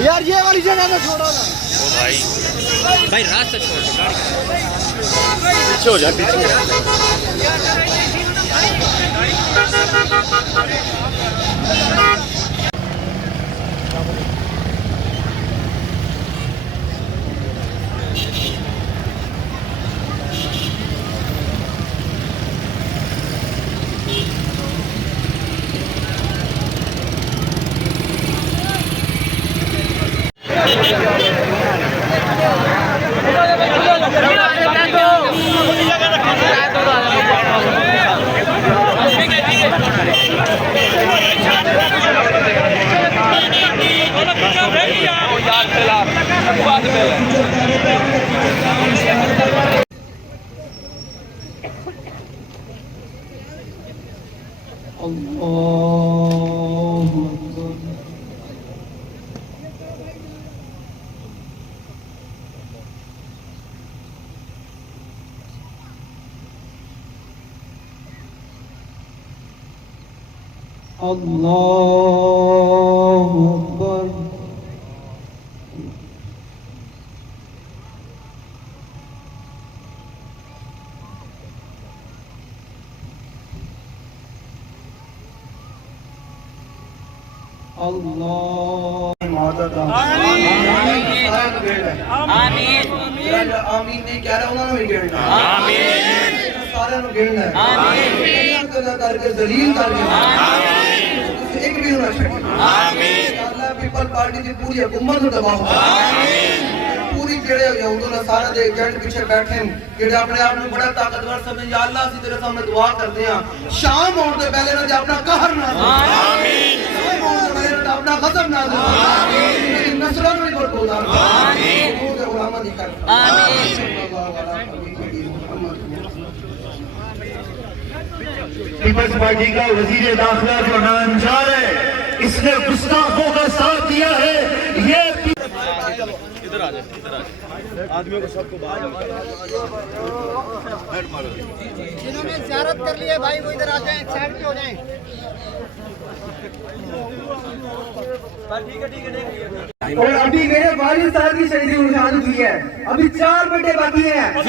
यार ये वाली जगह में छोड़ो ना। ओ भाई भाई रास्ता छोड़ दो, गाड़ी पीछे हो जा, पीछे। अल्लाहु अकबर। आमीन नहीं कह रहा, उन्होंने भी गिरना। आमीन सारे नु गिरना। आमीन करके जलील करके एक भी ना छड़े। आमीन अल्लाह पीपल पार्टी की पूरी हुकूमत को दबाओ। आमीन पूरी जेड़े यहूदी ने सारे दे एजेंट पीछे बैठे हैं जेड़े अपने आप को बड़ा ताकतवर समझ, या अल्लाह सी तेरे सामने दुआ करते हैं शाम होने से पहले ना अपना कहर ना दे। आमीन अपना गजब ना दे। आमीन नस्लों में बरकत। आमीन वो उलमा दी कर। आमीन पीपल्स पार्टी का वजीर दाखिला जो नामजार है, इसने गुस्ताखों का साथ दिया है। ये इधर आ जाए, इधर आ जाए, आदमियों को सबको बाहर जिन्होंने ज़ियारत कर ली है भाई वो इधर आ जाएं, साइड पे हो जाएं। और अभी मेरे वालिद साहब की शहीदी मुशाहदत हुई है, अभी 4 बेटे बाकी हैं।